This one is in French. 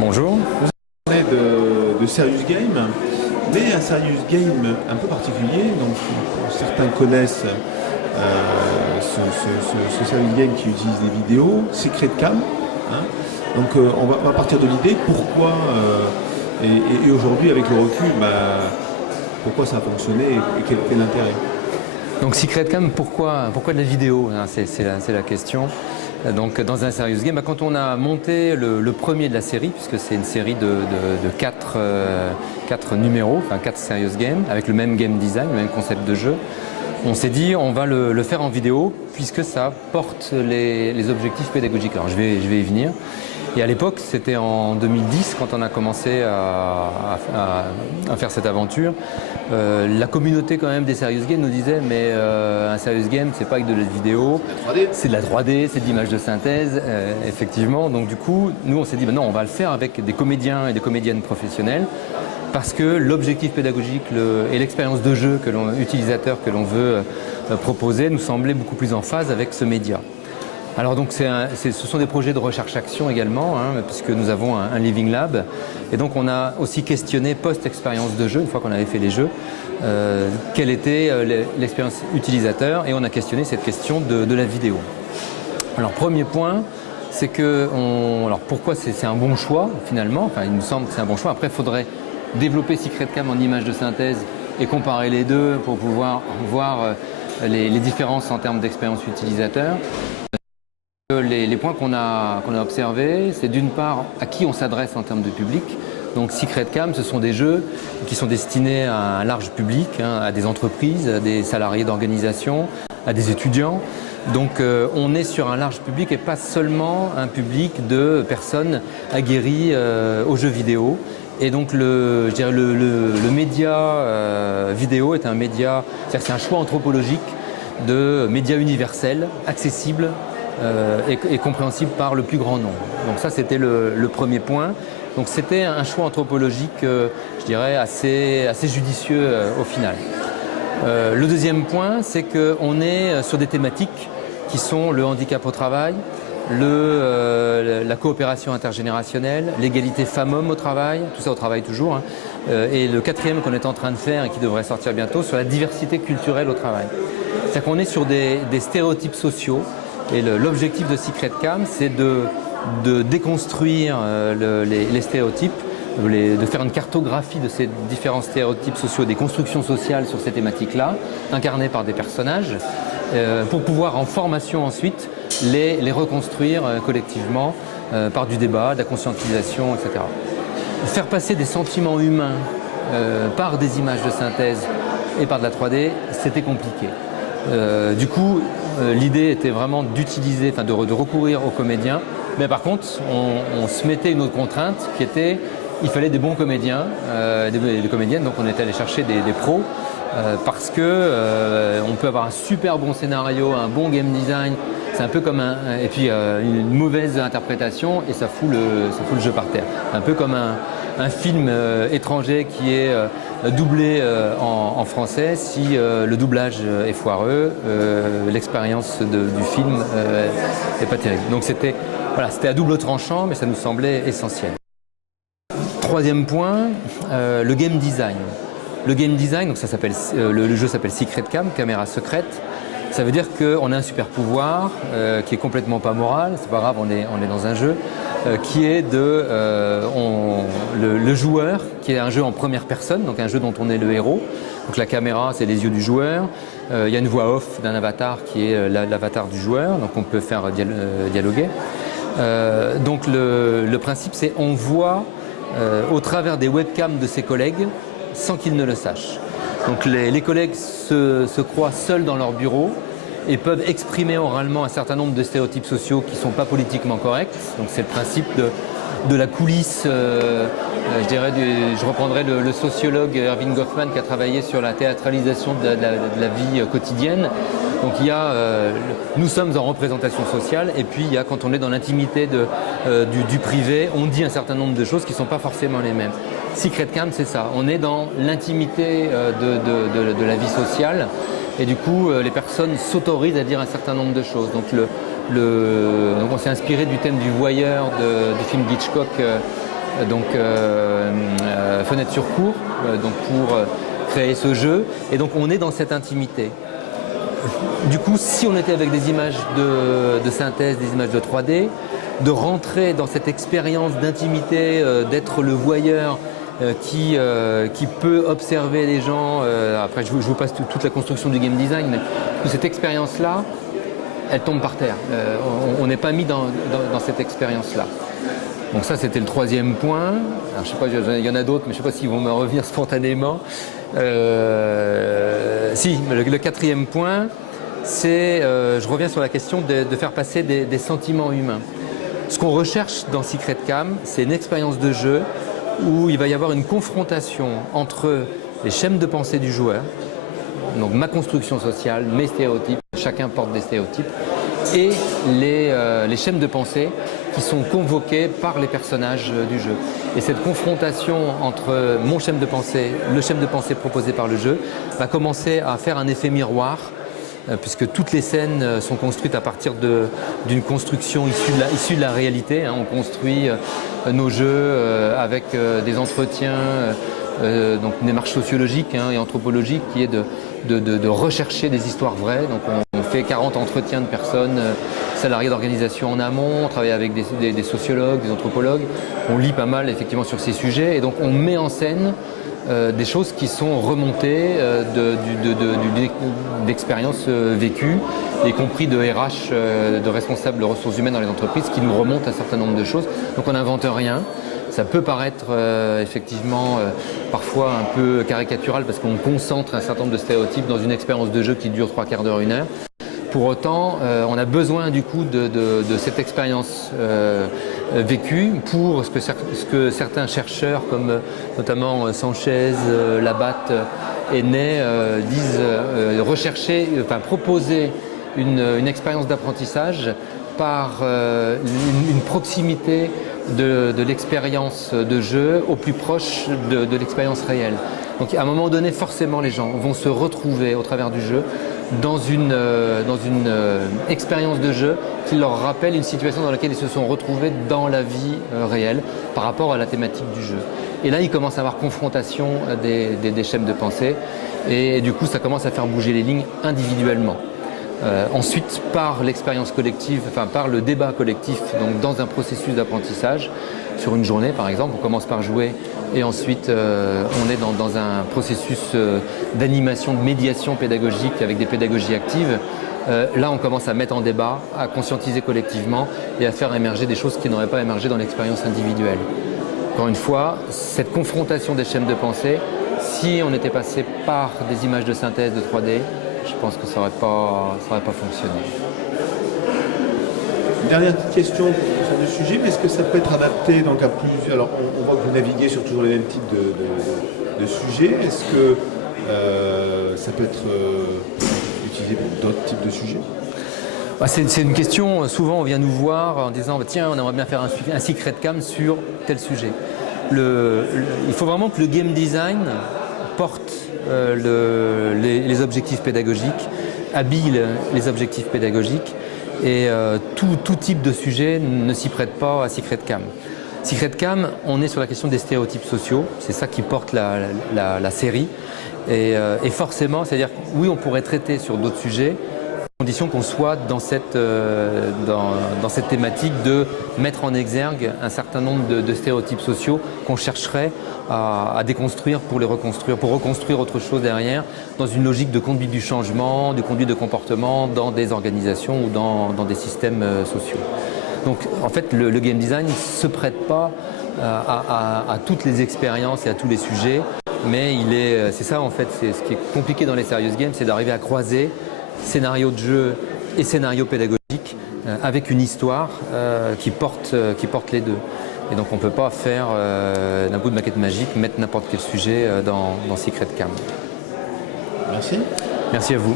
Bonjour. Vous parlez de Serious Game, mais un Serious Game un peu particulier. Donc, certains connaissent ce Serious Game qui utilise des vidéos, Secret Cam. Hein. Donc, on va partir de l'idée pourquoi, et aujourd'hui, avec le recul, pourquoi ça a fonctionné et quel est l'intérêt. Donc Secret Cam, pourquoi de la vidéo, hein, c'est la question. Donc dans un Serious Game, quand on a monté le premier de la série, puisque c'est une série de 4 numéros, enfin 4 Serious Games, avec le même game design, le même concept de jeu, on s'est dit on va le faire en vidéo, puisque ça porte les objectifs pédagogiques. Alors je vais y venir. Et à l'époque, c'était en 2010, quand on a commencé à faire cette aventure, la communauté quand même des Serious Games nous disait mais un Serious Game, c'est pas avec de la vidéo, c'est de la 3D, c'est de l'image de synthèse, effectivement. Donc du coup, nous on s'est dit non, on va le faire avec des comédiens et des comédiennes professionnels, parce que l'objectif pédagogique et l'expérience de jeu utilisateur que l'on veut proposer nous semblait beaucoup plus en phase avec ce média. Alors donc ce sont des projets de recherche-action également, hein, puisque nous avons un Living Lab. Et donc on a aussi questionné post-expérience de jeu, une fois qu'on avait fait les jeux, quelle était l'expérience utilisateur, et on a questionné cette question de la vidéo. Alors premier point, c'est que alors pourquoi c'est un bon choix finalement, enfin il nous semble que c'est un bon choix. Après il faudrait développer Secret Cam en image de synthèse et comparer les deux pour pouvoir voir les différences en termes d'expérience utilisateur. Les points qu'on a observés, c'est d'une part à qui on s'adresse en termes de public. Donc Secret Cam, ce sont des jeux qui sont destinés à un large public, hein, à des entreprises, à des salariés d'organisations, à des étudiants. Donc on est sur un large public et pas seulement un public de personnes aguerries aux jeux vidéo. Et donc le média vidéo est un média, c'est un choix anthropologique de médias universels, accessibles, et compréhensible par le plus grand nombre. Donc ça c'était le premier point. Donc c'était un choix anthropologique, je dirais, assez judicieux au final. Le deuxième point, c'est qu'on est sur des thématiques qui sont le handicap au travail, la coopération intergénérationnelle, l'égalité femmes-hommes au travail, tout ça au travail toujours, hein. Et le quatrième qu'on est en train de faire et qui devrait sortir bientôt, sur la diversité culturelle au travail. C'est-à-dire qu'on est sur des stéréotypes sociaux. Et l'objectif de Secret Cam, c'est de déconstruire les stéréotypes, de faire une cartographie de ces différents stéréotypes sociaux, des constructions sociales sur ces thématiques-là, incarnées par des personnages, pour pouvoir en formation ensuite les reconstruire collectivement par du débat, de la conscientisation, etc. Faire passer des sentiments humains par des images de synthèse et par de la 3D, c'était compliqué. Du coup, l'idée était vraiment d'utiliser, de recourir aux comédiens, mais par contre, on se mettait une autre contrainte qui était, il fallait des bons comédiens, des comédiennes, donc on était allé chercher des pros, parce que on peut avoir un super bon scénario, un bon game design, c'est un peu comme et puis une mauvaise interprétation et ça fout le jeu par terre. Un peu comme un film étranger qui est doublé en français, si le doublage est foireux, l'expérience du film n'est pas terrible. Donc c'était à double tranchant, mais ça nous semblait essentiel. Troisième point, le game design. Le game design, donc le jeu s'appelle Secret Cam, caméra secrète. Ça veut dire qu'on a un super pouvoir qui est complètement pas moral, c'est pas grave, on est dans un jeu, qui est le joueur, qui est un jeu en première personne, donc un jeu dont on est le héros. Donc la caméra, c'est les yeux du joueur. Il y a une voix off d'un avatar qui est l'avatar du joueur, donc on peut faire dialoguer. Donc le principe, c'est on voit au travers des webcams de ses collègues sans qu'ils ne le sachent. Donc les collègues se croient seuls dans leur bureau et peuvent exprimer oralement un certain nombre de stéréotypes sociaux qui ne sont pas politiquement corrects. Donc c'est le principe de la coulisse, je reprendrai le sociologue Erving Goffman qui a travaillé sur la théâtralisation de la vie quotidienne. Donc nous sommes en représentation sociale et puis quand on est dans l'intimité du privé, on dit un certain nombre de choses qui ne sont pas forcément les mêmes. Secret Cam, c'est ça, on est dans l'intimité de la vie sociale et du coup les personnes s'autorisent à dire un certain nombre de choses. Donc Donc on s'est inspiré du thème du voyeur du film d'Hitchcock, Fenêtre sur cour, donc pour créer ce jeu. Et donc on est dans cette intimité. Du coup, si on était avec des images de synthèse, des images de 3D, de rentrer dans cette expérience d'intimité, d'être le voyeur qui peut observer les gens. Après, je vous passe toute la construction du game design, mais cette expérience-là, elle tombe par terre. On n'est pas mis dans cette expérience-là. Donc ça, c'était le troisième point. Alors, je sais pas, il y en a d'autres, mais je ne sais pas s'ils vont me revenir spontanément. Si, le quatrième point, c'est, je reviens sur la question de faire passer des sentiments humains. Ce qu'on recherche dans Secret Cam, c'est une expérience de jeu où il va y avoir une confrontation entre les schèmes de pensée du joueur, donc ma construction sociale, mes stéréotypes, chacun porte des stéréotypes, et les schèmes de pensée qui sont convoqués par les personnages du jeu. Et cette confrontation entre mon schème de pensée, le schème de pensée proposé par le jeu, va commencer à faire un effet miroir, puisque toutes les scènes sont construites à partir d'une construction issue de la réalité. On construit nos jeux avec des entretiens, donc une démarche sociologique et anthropologique qui est de rechercher des histoires vraies. Donc on fait 40 entretiens de personnes salariés d'organisations en amont, on travaille avec des sociologues, des anthropologues, on lit pas mal effectivement sur ces sujets et donc on met en scène des choses qui sont remontées d'expériences vécues, y compris de RH, de responsables de ressources humaines dans les entreprises, qui nous remontent un certain nombre de choses. Donc on n'invente rien. Ça peut paraître effectivement parfois un peu caricatural parce qu'on concentre un certain nombre de stéréotypes dans une expérience de jeu qui dure 3/4 d'heure, 1 heure. Pour autant, on a besoin du coup de cette expérience vécue pour ce que certains chercheurs, comme notamment Sanchez, Labatte et Ney, disent rechercher, enfin proposer une expérience d'apprentissage par une proximité de l'expérience de jeu au plus proche de l'expérience réelle. Donc à un moment donné, forcément, les gens vont se retrouver au travers du jeu dans une expérience de jeu qui leur rappelle une situation dans laquelle ils se sont retrouvés dans la vie réelle par rapport à la thématique du jeu. Et là, il commence à avoir confrontation des schèmes de pensée et du coup, ça commence à faire bouger les lignes individuellement. Ensuite, par l'expérience collective, enfin par le débat collectif, donc dans un processus d'apprentissage, sur une journée par exemple, on commence par jouer et ensuite on est dans un processus d'animation, de médiation pédagogique avec des pédagogies actives. Là, on commence à mettre en débat, à conscientiser collectivement et à faire émerger des choses qui n'auraient pas émergé dans l'expérience individuelle. Encore une fois, cette confrontation des schèmes de pensée, si on était passé par des images de synthèse de 3D, je pense que ça n'aurait pas fonctionné. Une dernière petite question sur le sujet, mais est-ce que ça peut être adapté donc, à plusieurs... Alors, on voit que vous naviguez sur toujours les mêmes types de sujets. Est-ce que ça peut être utilisé pour d'autres types de sujets ? C'est une question, souvent on vient nous voir en disant tiens, on aimerait bien faire un Secret Cam sur tel sujet. Il faut vraiment que le game design porte les objectifs pédagogiques, habille les objectifs pédagogiques et tout type de sujet ne s'y prête pas à Secret Cam. Secret Cam, on est sur la question des stéréotypes sociaux, c'est ça qui porte la série et forcément, c'est-à-dire oui, on pourrait traiter sur d'autres sujets, à condition qu'on soit dans cette thématique de mettre en exergue un certain nombre de stéréotypes sociaux qu'on chercherait à déconstruire pour les reconstruire, pour reconstruire autre chose derrière, dans une logique de conduite du changement, de conduite de comportement dans des organisations ou dans des systèmes sociaux. Donc en fait, le game design ne se prête pas à toutes les expériences et à tous les sujets, mais c'est ça en fait, c'est ce qui est compliqué dans les serious games, c'est d'arriver à croiser scénario de jeu et scénario pédagogique avec une histoire qui porte les deux. Et donc on ne peut pas faire d'un bout de maquette magique, mettre n'importe quel sujet dans Secret Cam. Merci. Merci à vous.